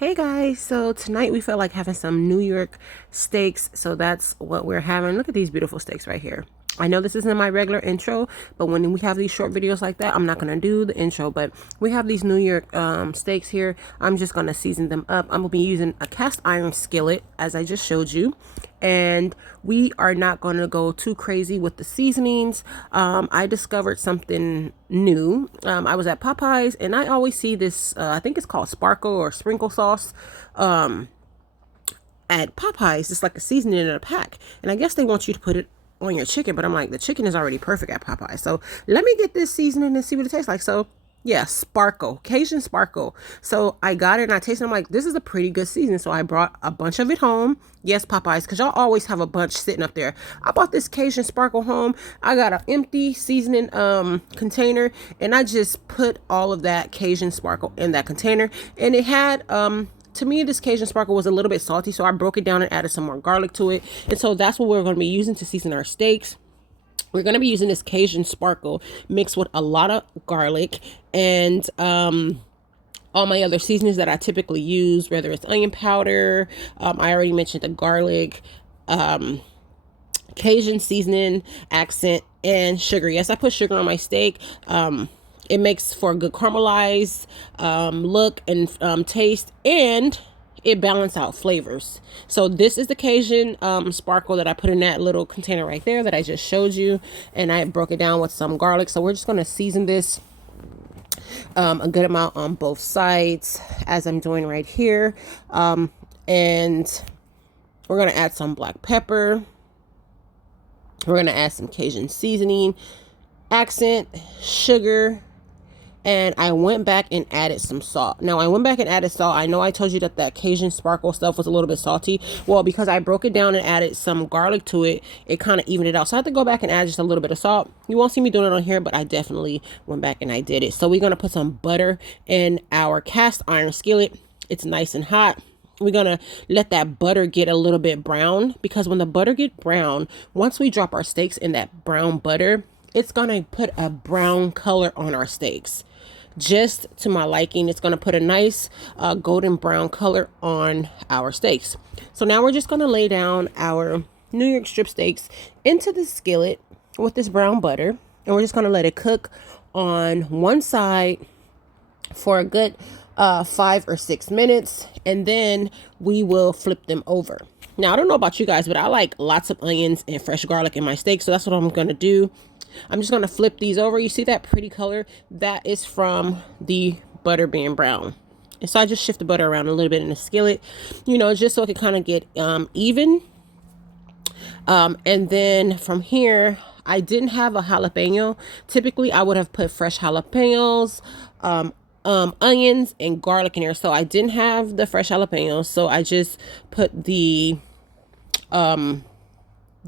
Hey guys, so tonight we felt like having some New York steaks, so that's what we're having. Look at these beautiful steaks right here. I know this isn't my regular intro, but when we have these short videos like that, I'm not going to do the intro, but we have these New York steaks here. I'm just going to season them up. I'm going to be using a cast iron skillet, as I just showed you, and we are not going to go too crazy with the seasonings. I discovered something new. I was at Popeyes, and I always see this, I think it's called sparkle or sprinkle sauce. At Popeyes, it's like a seasoning in a pack, and I guess they want you to put it on your chicken, but I'm like, the chicken is already perfect at Popeyes, so let me get this seasoning and see what it tastes like. So yeah, sparkle, Cajun sparkle. So I got it and I tasted it. I'm like, this is a pretty good seasoning. So I brought a bunch of it home. Yes, Popeyes, because y'all always have a bunch sitting up there. I bought this Cajun sparkle home. I got an empty seasoning container, and I just put all of that Cajun sparkle in that container, and it had to me, this Cajun sparkle was a little bit salty, so I broke it down and added some more garlic to it. And so that's what we're going to be using to season our steaks. We're going to be using this Cajun sparkle mixed with a lot of garlic and all my other seasonings that I typically use, whether it's onion powder. I already mentioned the garlic, Cajun seasoning, accent, and sugar. Yes, I put sugar on my steak. It makes for a good caramelized look and taste, and it balances out flavors. So this is the Cajun sparkle that I put in that little container right there that I just showed you, and I broke it down with some garlic. So we're just going to season this a good amount on both sides, as I'm doing right here. And we're going to add some black pepper. We're going to add some Cajun seasoning, accent, sugar, and I went back and added some salt. Now, I went back and added salt. I know I told you that Cajun sparkle stuff was a little bit salty. Well, because I broke it down and added some garlic to it, it kind of evened it out. So I had to go back and add just a little bit of salt. You won't see me doing it on here, but I definitely went back and I did it. So we're going to put some butter in our cast iron skillet. It's nice and hot. We're going to let that butter get a little bit brown, because when the butter get brown, once we drop our steaks in that brown butter, it's going to put a brown color on our steaks. Just to my liking, it's going to put a nice golden brown color on our steaks. So now we're just going to lay down our New York strip steaks into the skillet with this brown butter, and we're just going to let it cook on one side for a good 5 or 6 minutes, and then we will flip them over. Now, I don't know about you guys, but I like lots of onions and fresh garlic in my steak, so that's what I'm going to do. I'm just going to flip these over. You see that pretty color? That is from the butter being brown. And so I just shift the butter around a little bit in the skillet, just so it can kind of get even. And then from here, I didn't have a jalapeno. Typically, I would have put fresh jalapenos, onions, and garlic in here. So I didn't have the fresh jalapenos, so I just put the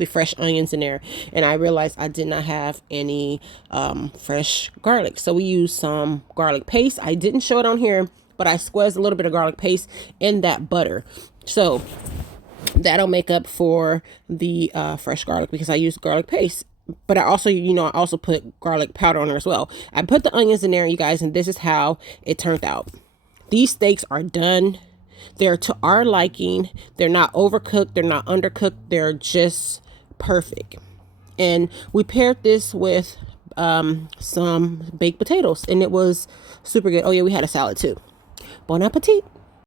fresh onions in there, and I realized I did not have any fresh garlic, so we used some garlic paste. I didn't show it on here, but I squeezed a little bit of garlic paste in that butter, so that'll make up for the fresh garlic, because I used garlic paste. But I also, I also put garlic powder on there as well. I put the onions in there, you guys, and this is how it turned out. These steaks are done. They're to our liking. They're not overcooked. They're not undercooked. They're just perfect. And we paired this with some baked potatoes, and it was super good. Oh yeah, we had a salad too. Bon appetit.